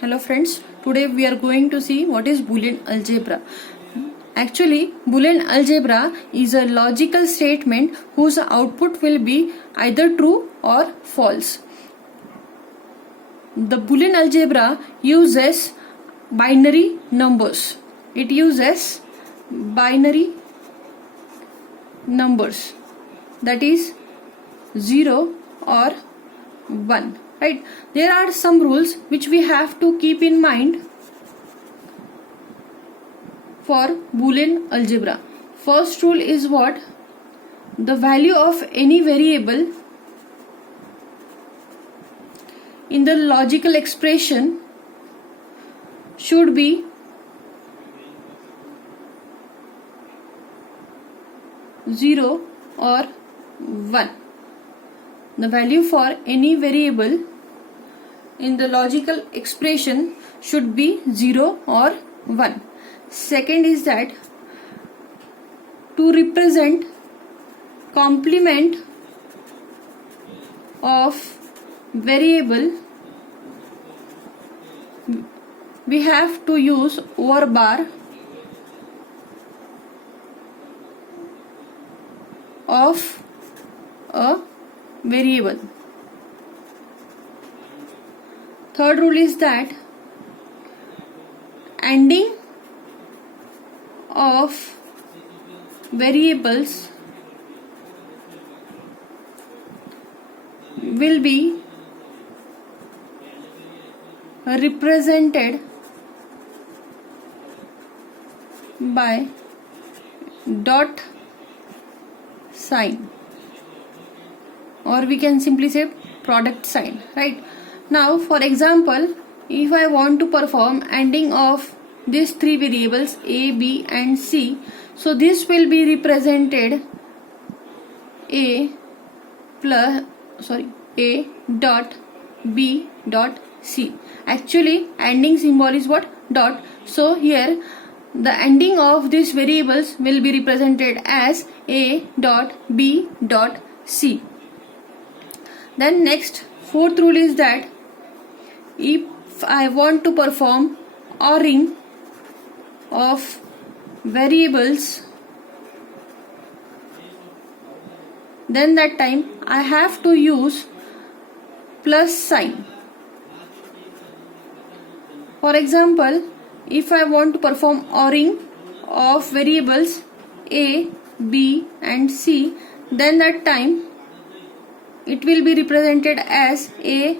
Hello friends, today we are going to see what is Boolean algebra. Actually, Boolean algebra is a logical statement whose output will be either true or false. The Boolean algebra uses binary numbers. It uses binary numbers, that is 0 or 1. Right? There are some rules which we have to keep in mind for Boolean algebra. First rule is what? The value of any variable in the logical expression should be zero or 1. The value for any variable in the logical expression should be 0 or 1. Second is that to represent complement of variable we have to use over bar of a variable. Third rule is that ending of variables will be represented by dot sign, or we can simply say product sign, right? Now for example, if I want to perform ending of these three variables a, b and c, so this will be represented a dot b dot c. Actually ending symbol is what? Dot. So here the ending of these variables will be represented as a dot b dot c. Then next, fourth rule is that if I want to perform ORing of variables, then that time I have to use plus sign. For example, if I want to perform ORing of variables a, b and c, then that time it will be represented as a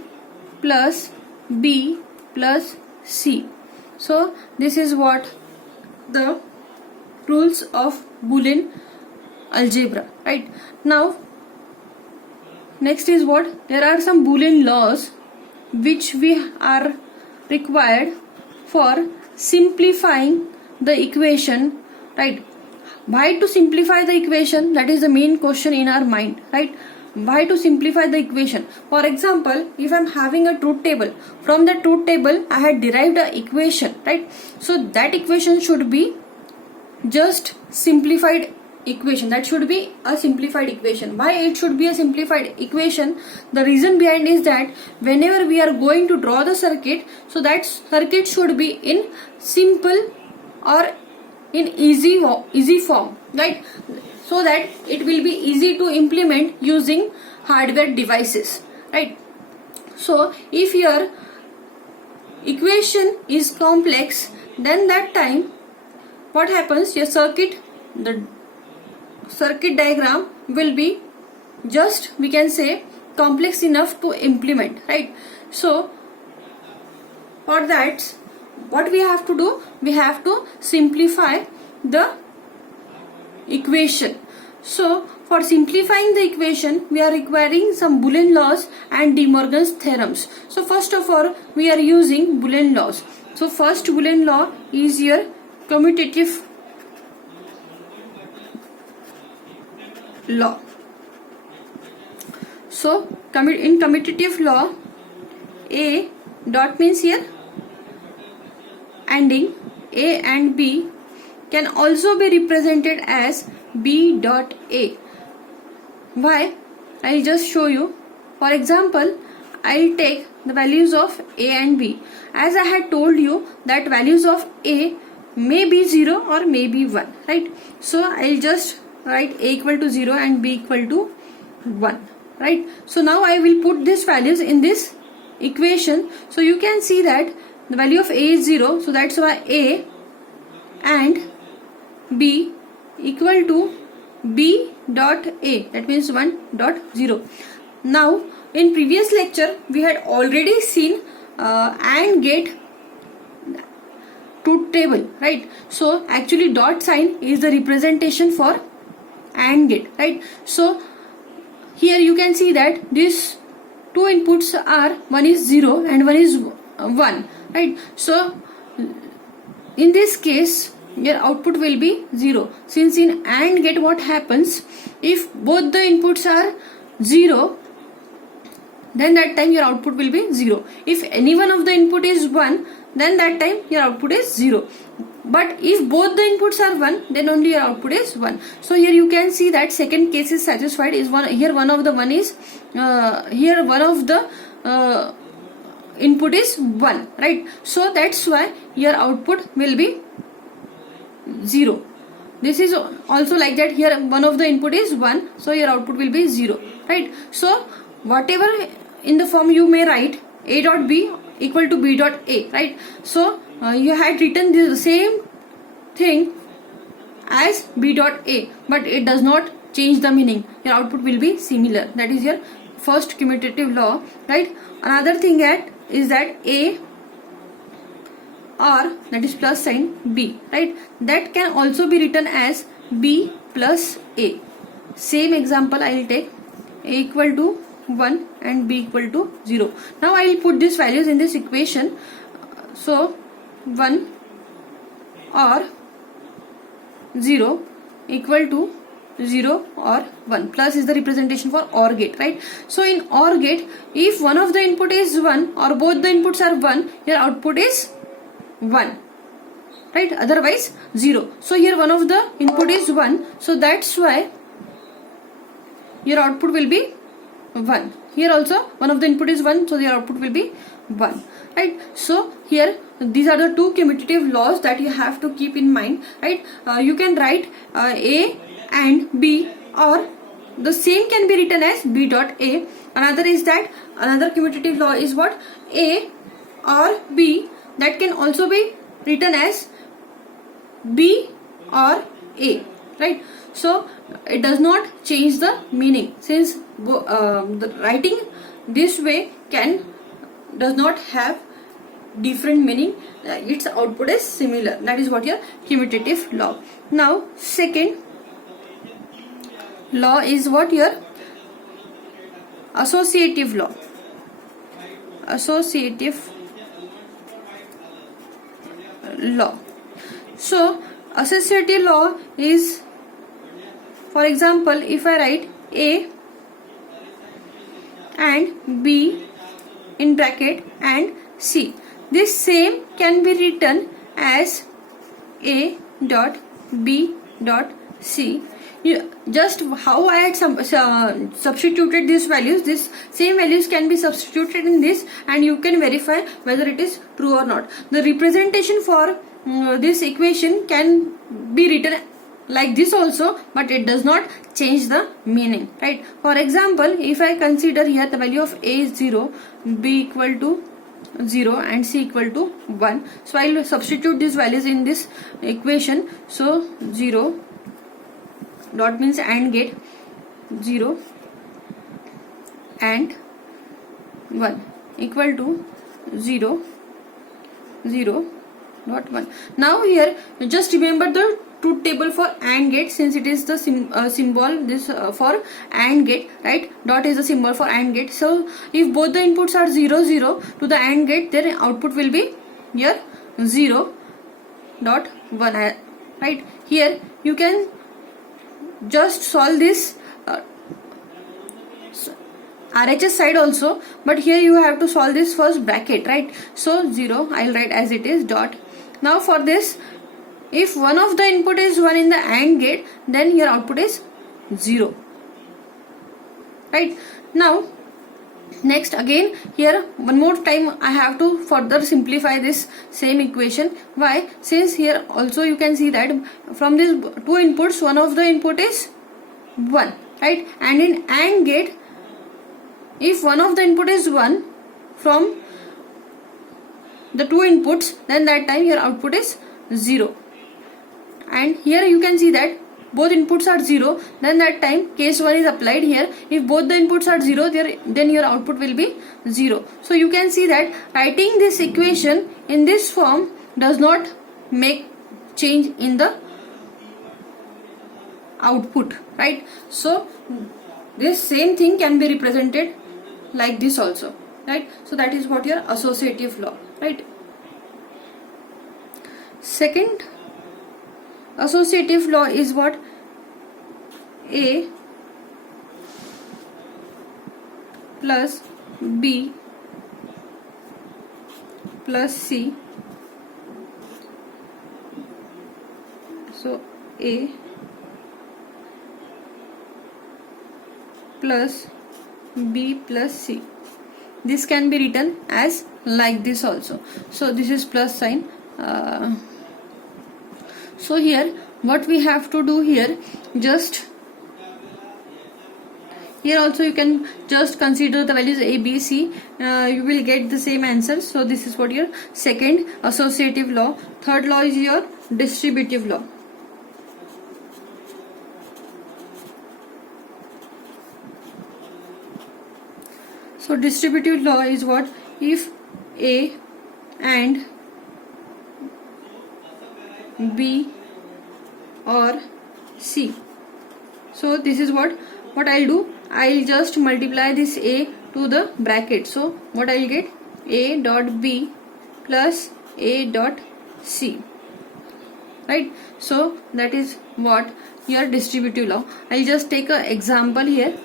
plus b plus c. So this is what the rules of Boolean algebra, right? Now next is what? There are some Boolean laws which we are required for simplifying the equation, right? Why to simplify the equation? That is the main question in our mind, right? Why to simplify the equation? For example, if I am having a truth table, from the truth table I had derived an equation, right? So that equation should be just simplified equation. That should be a simplified equation. Why it should be a simplified equation? The reason behind is that whenever we are going to draw the circuit, so that circuit should be in simple or in easy form, right? So that it will be easy to implement using hardware devices, right? So if your equation is complex, then that time what happens? Your circuit, the circuit diagram will be just, we can say, complex enough to implement, right? So for that, what we have to do? We have to simplify the equation. So for simplifying the equation, we are requiring some Boolean laws and De Morgan's theorems. So first of all, we are using Boolean laws. So first Boolean law is your commutative law. So in commutative law, a dot means here ending a and b can also be represented as b dot a. Why? I'll just show you. For example, I'll take the values of A and B. As I had told you that values of A may be 0 or may be 1, right? So I'll just write A equal to 0 and B equal to 1, right? So now I will put these values in this equation. So you can see that the value of A is 0, so that's why A and B equal to B dot A, that means 1 dot 0. Now in previous lecture we had already seen AND gate truth table, right? So actually dot sign is the representation for AND gate, right? So here you can see that these two inputs are, one is 0 and one is 1, right? So in this case your output will be 0, since in AND gate what happens, if both the inputs are 0, then that time your output will be 0. If any one of the input is 1, then that time your output is 0. But if both the inputs are 1, then only your output is 1. So here you can see that second case is satisfied. Is one here, one of the one is here one of the input is 1, right? So that's why your output will be 0. This is also like that. Here one of the input is 1, so your output will be 0, right? So whatever in the form you may write A dot B equal to B dot A, right? So you had written the same thing as B dot A, but it does not change the meaning. Your output will be similar. That is your first commutative law, right? Another thing is that A or, that is plus sign, B, right? That can also be written as B plus A. Same example I will take. A equal to 1 and B equal to 0. Now I will put these values in this equation. So 1 or 0 equal to 0 or 1. Plus is the representation for OR gate, right? So in OR gate, if one of the input is 1 or both the inputs are 1, your output is 1, right? Otherwise 0. So here one of the input is 1, so that's why your output will be 1. Here also one of the input is 1, so your output will be 1, right? So here these are the two commutative laws that you have to keep in mind, right? You can write A and B, or the same can be written as B dot A. Another is that another commutative law is what? A or B, that can also be written as B or A, right? So it does not change the meaning, since the writing this way does not have different meaning. Its output is similar. That is what your commutative law. Now second law is what? Your associative law. Associative law. So associative law is, for example, if I write A and B in bracket and C, this same can be written as A dot B dot C. Just how I had substituted these values, this same values can be substituted in this, and you can verify whether it is true or not. The representation for this equation can be written like this also, but it does not change the meaning, right? For example, if I consider here the value of A is 0, B equal to 0 and C equal to 1, so I will substitute these values in this equation. So 0 dot means AND gate, 0 and 1 equal to 0 0 dot 1. Now here just remember the truth table for AND gate, since it is the symbol this for AND gate, right? Dot is the symbol for AND gate. So if both the inputs are 0 0 to the AND gate, then output will be here 0 dot 1, right? Here you can just solve this RHS side also, but here you have to solve this first bracket, right? So 0 I'll write as it is dot. Now for this, if one of the input is 1 in the AND gate, then your output is 0, right? Now Next, again here one more time I have to further simplify this same equation. Why? Since here also you can see that from these two inputs, one of the input is 1, right? And in AND gate, if one of the input is 1 from the two inputs, then that time your output is 0. And here you can see that both inputs are 0, then that time case 1 is applied here. If both the inputs are 0, then your output will be 0. So you can see that writing this equation in this form does not make change in the output, right? So this same thing can be represented like this also, right? So that is what your associative law, right? Second associative law is what? A plus B plus C. So A plus B plus C. This can be written as like this also. So this is plus sign. So here what we have to do here, just here also you can just consider the values A, B, C. You will get the same answer. So this is what your second associative law. Third law is your distributive law. So distributive law is what? If A and B or C. So this is what I'll do. I'll just multiply this A to the bracket. So what I'll get? A dot B plus A dot C. Right? So that is what your distributive law. I'll just take an example here.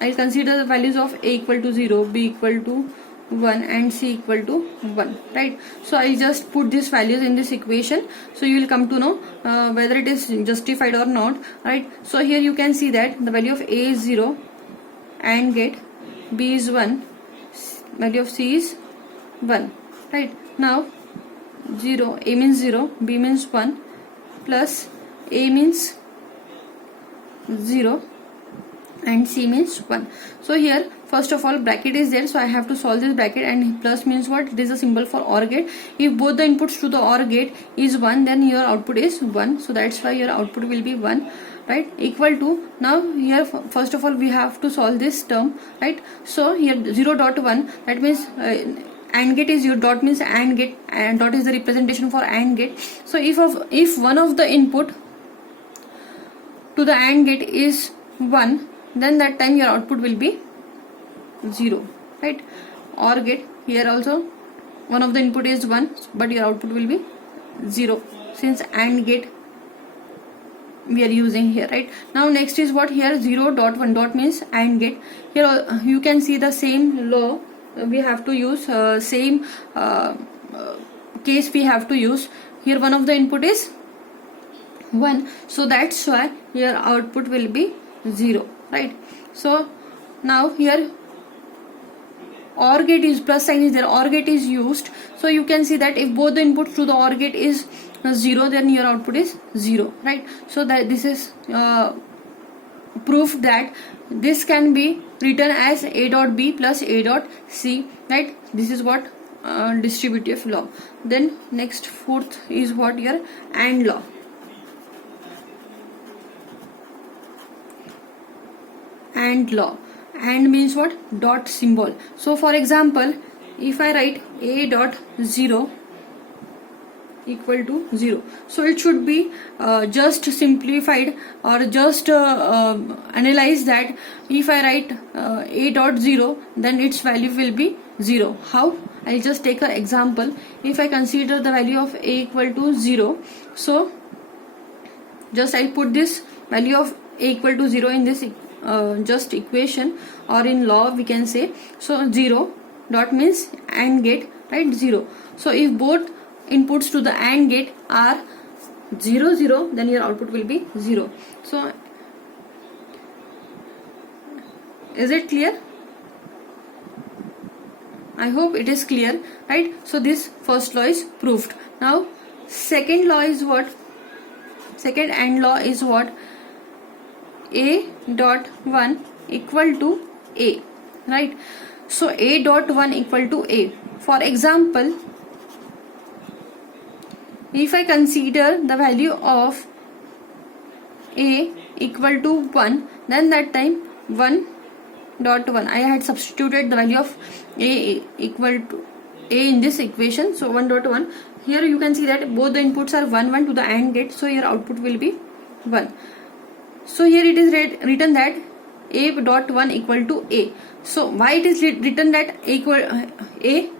I'll consider the values of A equal to 0, B equal to 1 and C equal to 1, right? So I'll just put these values in this equation, so you will come to know whether it is justified or not, right? So here you can see that the value of A is 0 and gate, B is 1, value of C is 1, right? Now 0, A means 0, B means 1, plus A means 0 and C means 1. So here first of all bracket is there, so I have to solve this bracket, and plus means what? It is a symbol for OR gate. If both the inputs to the OR gate is 1, then your output is 1. So that's why your output will be 1, right? Equal to, now here first of all we have to solve this term, right? So here 0.1, that means AND gate is 0, dot means AND gate, and dot is the representation for AND gate. So if one of the input to the AND gate is 1, then that time your output will be 0, right? OR gate, here also one of the input is 1, but your output will be 0, since AND gate we are using here, right? Now next is what? Here 0.1, dot means AND gate. Here you can see the same law we have to use, same case we have to use. Here one of the input is 1, so that's why your output will be 0, right? So now here OR gate is, plus sign is there, OR gate is used. So you can see that if both the inputs to the OR gate is 0, then your output is 0, right? So that this is proof that this can be written as A dot B plus A dot C, right? This is what distributive law. Then next, fourth is what? Your AND law. AND law. AND means what? Dot symbol. So for example, if I write A dot 0 equal to 0, so it should be just simplified, or just analyze that if I write A dot 0, then its value will be 0. How? I'll just take an example. If I consider the value of A equal to 0, so just I'll put this value of A equal to 0 in this just equation, or in law we can say. So 0 dot means AND gate, right? 0. So if both inputs to the AND gate are 0 0, then your output will be 0. So Is it clear? I hope it is clear, right? So this first law is proved. Now second law is what? Second AND law is what? A dot 1 equal to A, right? So A dot 1 equal to A. For example, if I consider the value of A equal to 1, then that time 1 dot 1, I had substituted the value of A equal to A in this equation. So 1 dot 1, here you can see that both the inputs are 1 1 to the AND gate, so your output will be 1. So here it is written that A dot 1 equal to A. So why it is written that equal A?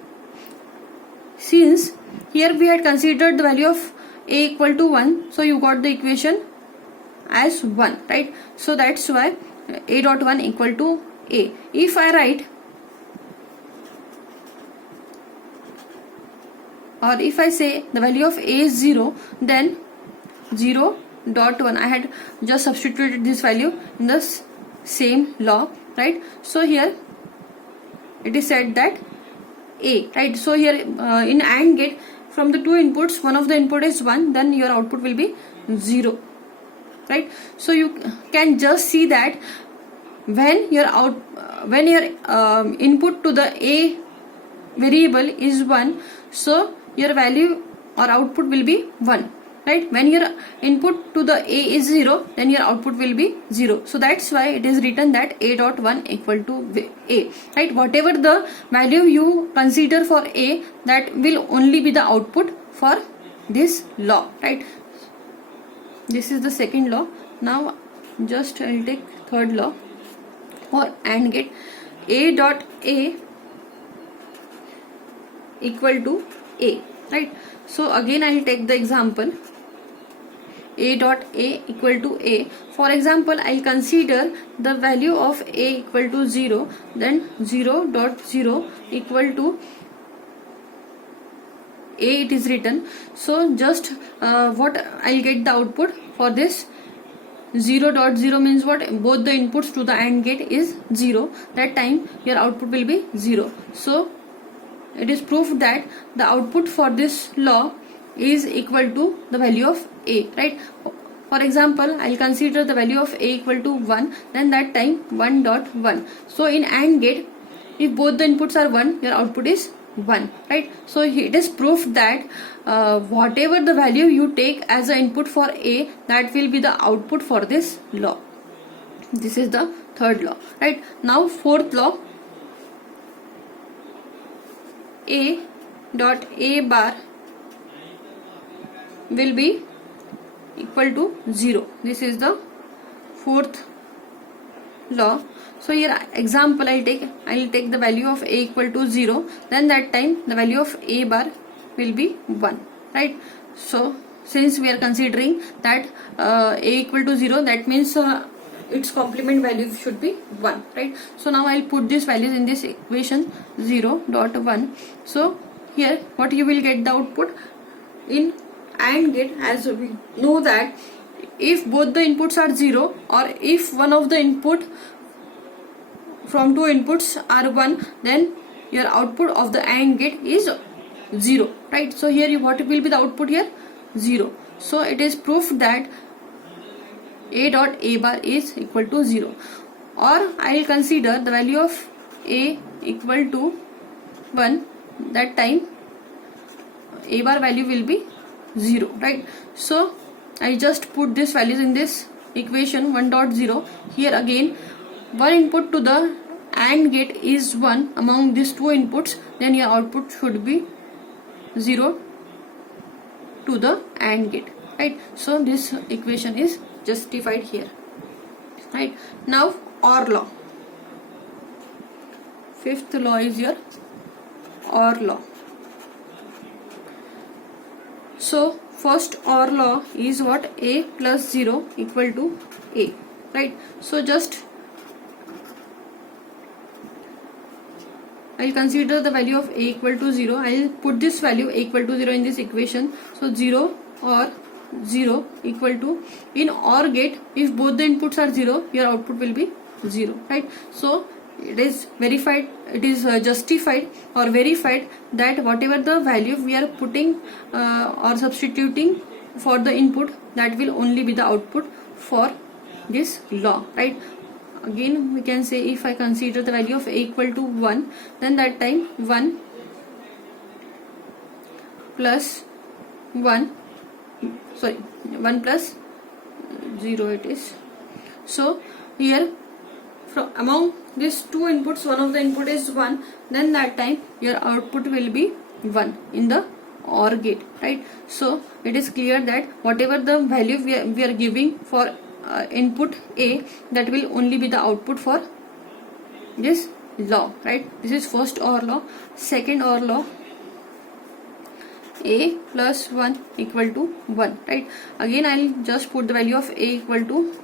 Since here we had considered the value of A equal to 1, so you got the equation as 1, right? So that's why A dot 1 equal to A. If I write, or if I say the value of A is 0, then 0 dot 1, I had just substituted this value in the same law, right? So here it is said that A, right? So here in AND gate, from the two inputs, one of the input is 1, then your output will be 0, right? So you can just see that when your input to the A variable is 1, so your value or output will be 1, right? When your input to the A is 0, then your output will be 0. So that's why it is written that A dot 1 equal to A, right? Whatever the value you consider for A, that will only be the output for this law, right? This is the second law. Now just I will take third law for AND gate. A dot A equal to A, right? So again I will take the example A dot A equal to A. For example, I will consider the value of A equal to 0, then 0 dot 0 equal to A it is written. So just what I will get the output for this 0 dot 0 means what? Both the inputs to the AND gate is 0. That time your output will be 0. So it is proof that the output for this law is equal to the value of A, right? For example, I will consider the value of A equal to 1, then that time 1 dot 1. So in AND gate, if both the inputs are 1, your output is 1, right? So it is proof that whatever the value you take as an input for A, that will be the output for this law. This is the third law, right? Now fourth law, A dot A bar will be equal to 0. This is the fourth law. So here example I will take the value of A equal to 0, then that time the value of A bar will be 1, right? So since we are considering that A equal to 0, that means its complement value should be 1, right? So now I will put these values in this equation 0 dot 1. So here what you will get the output in AND gate, as we know that if both the inputs are 0, or if one of the input from two inputs are 1, then your output of the AND gate is 0, right? So here what will be the output here? 0. So it is proof that A dot A bar is equal to 0. Or I will consider the value of A equal to 1, that time A bar value will be 0, right? So I just put these values in this equation 1 dot 0. Here again one input to the AND gate is 1 among these two inputs, then your output should be 0 to the AND gate, right? So this equation is justified here, right? Now OR law. Fifth law is your OR law. So first OR law is what? A plus 0 equal to A, right? So just I will consider the value of A equal to 0. I will put this value A equal to 0 in this equation. So 0 or 0 equal to, in OR gate, if both the inputs are 0, your output will be 0, right? So it is verified, it is justified or verified that whatever the value we are putting or substituting for the input, that will only be the output for this law, right? Again we can say, if I consider the value of a equal to 1, then that time 1 plus 1 plus 0 it is. So here from among these two inputs, one of the input is 1, then that time your output will be 1 in the OR gate, right? So it is clear that whatever the value we are giving for input A, that will only be the output for this law, right? This is first OR law. Second OR law, a plus 1 equal to 1, right? Again I'll just put the value of a equal to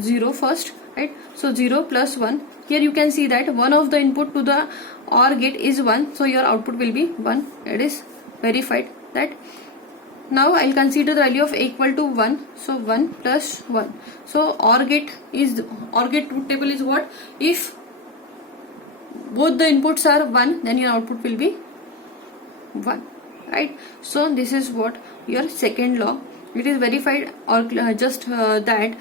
0 first, right? So 0 plus 1, here you can see that one of the input to the OR gate is 1, so your output will be 1. It is verified that. Now I'll consider the value of a equal to 1, so 1 plus 1. So OR gate truth table is what? If both the inputs are 1, then your output will be 1, right? So this is what your second law. It is verified, or that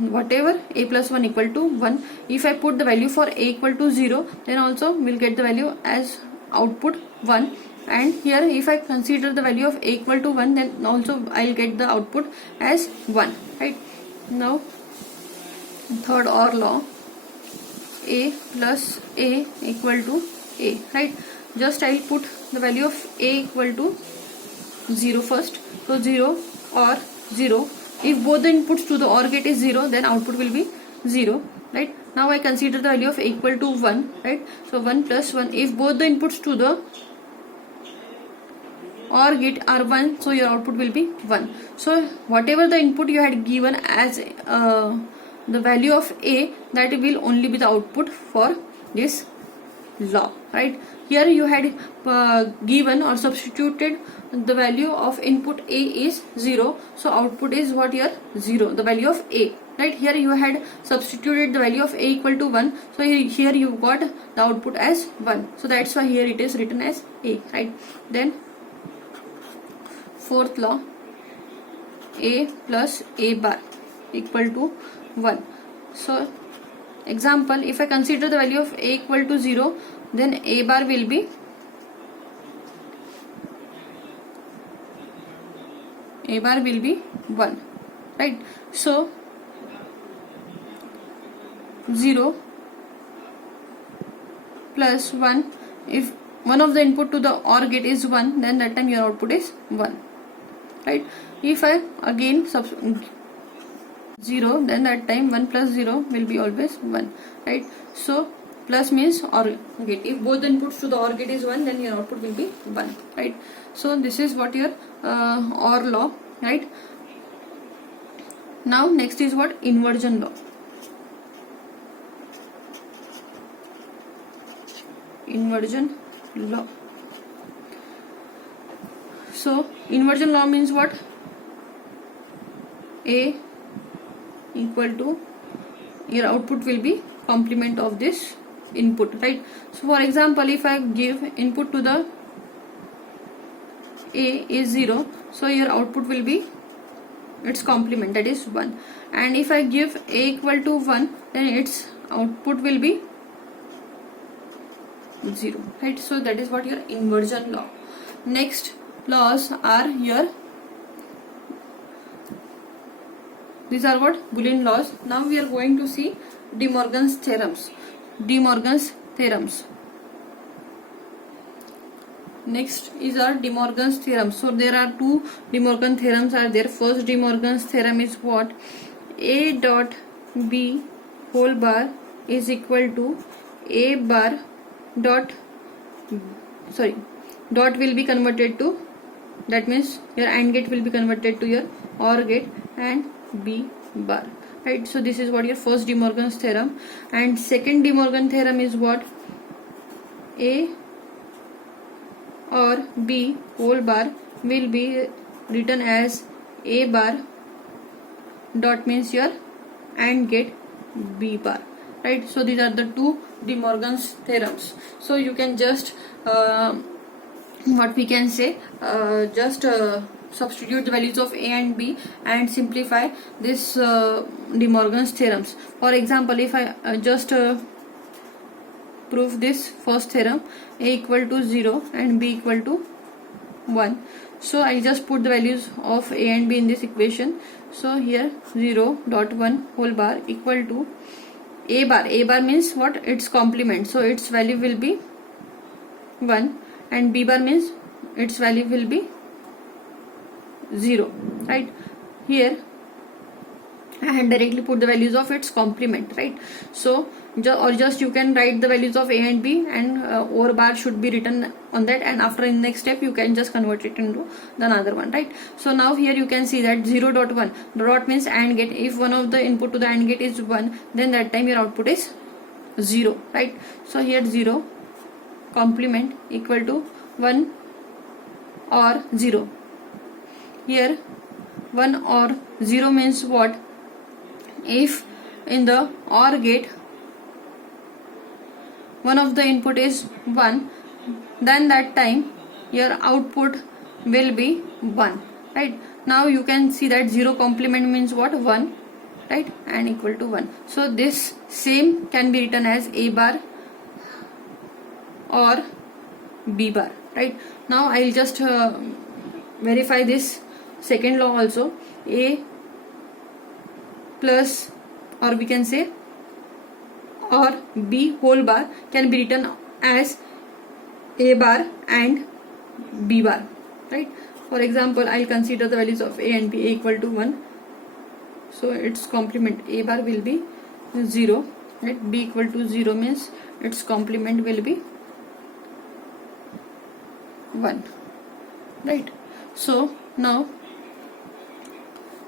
whatever a plus 1 equal to 1, if I put the value for a equal to 0, then also we'll get the value as output 1. And here if I consider the value of a equal to 1, then also I'll get the output as 1, right? Now third OR law, a plus a equal to a, right? Just I'll put the value of a equal to 0 first. So 0 or 0, if both the inputs to the OR gate is 0, then output will be 0, right? Now I consider the value of a equal to 1, right? So 1 plus 1, if both the inputs to the OR gate are 1, so your output will be 1. So whatever the input you had given as the value of a, that will only be the output for this law, right? Here you had given or substituted the value of input a is 0, so output is what? Here 0, the value of a, right? Here you had substituted the value of a equal to 1, so here you got the output as 1, so that's why here it is written as a, right? Then fourth law, a plus a bar equal to 1. So example, if I consider the value of a equal to 0, then a bar will be 1, right? So 0 plus 1, if one of the input to the OR gate is 1, then that time your output is 1, right? If I again 0, then that time 1 plus 0 will be always 1, right? So plus means OR gate, if both the inputs to the OR gate is 1, then your output will be 1, right? So this is what your OR law, right? Now next is what? Inversion law. Inversion law. So inversion law means what? A equal to, your output will be complement of this input, right? So for example, if I give input to the a is 0, so your output will be its complement, that is 1. And if I give a equal to 1, then its output will be 0, right? So that is what your inversion law. Next laws are your, these are what? Boolean laws. Now we are going to see De Morgan's theorems. Next is our De Morgan's theorem. So there are two De Morgan theorems are there. First De Morgan's theorem is what? A dot b whole bar is equal to a bar dot dot will be converted to, that means your AND gate will be converted to your OR gate, and B bar, right? So this is what your first De Morgan's theorem. And second De Morgan theorem is what? A or B whole bar will be written as a bar dot means your AND gate B bar, right? So these are the two De Morgan's theorems. So you can just what we can say, substitute the values of A and B and simplify this De Morgan's theorems. For example, if I just prove this first theorem, A equal to 0 and B equal to 1. So I just put the values of A and B in this equation. So here 0.1 whole bar equal to A bar. A bar means what? Its complement. So its value will be 1, and B bar means its value will be 0, right? Here I had directly put the values of its complement, right? So or just you can write the values of A and B, and OR bar should be written on that, and after in next step you can just convert it into the another one, right? So now here you can see that 0.1, the dot means AND gate. If one of the input to the AND gate is 1, then that time your output is 0, right? So here 0 complement equal to 1 or 0. Here 1 or 0 means what? If in the OR gate one of the input is 1, then that time your output will be 1, right? Now you can see that 0 complement means what? 1, right? And equal to 1. So this same can be written as A bar or B bar, right? Now I'll just verify this second law also. A plus, or we can say, or B whole bar can be written as A bar and B bar, right? For example, I'll consider the values of A and B. A equal to 1, so its complement A bar will be 0, right? B equal to 0 means its complement will be 1, right? So now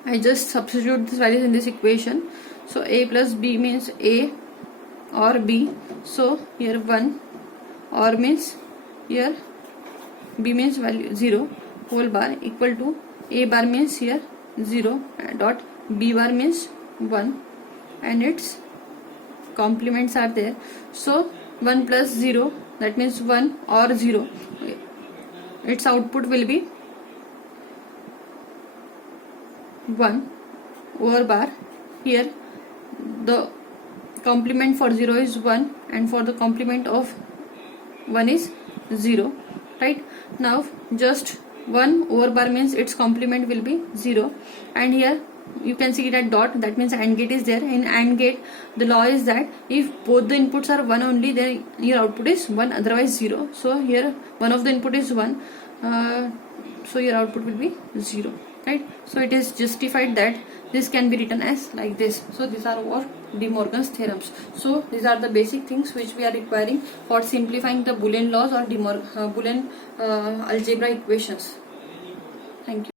I just substitute these values in this equation. So A plus B means A or B. So here 1, or means here B means value 0 whole bar equal to A bar means here 0 dot B bar means 1, and its complements are there. So 1 plus 0, that means 1 or 0. Its output will be 1 over bar. Here the complement for 0 is 1, and for the complement of 1 is 0, right? Now just 1 over bar means its complement will be 0, and here you can see that dot, that means AND gate is there. In AND gate the law is that if both the inputs are 1 only, then your output is 1, otherwise 0. So here one of the input is 1, so your output will be 0, right? So it is justified that this can be written as like this. So these are what De Morgan's theorems. So these are the basic things which we are requiring for simplifying the Boolean laws or Boolean algebra equations. Thank you.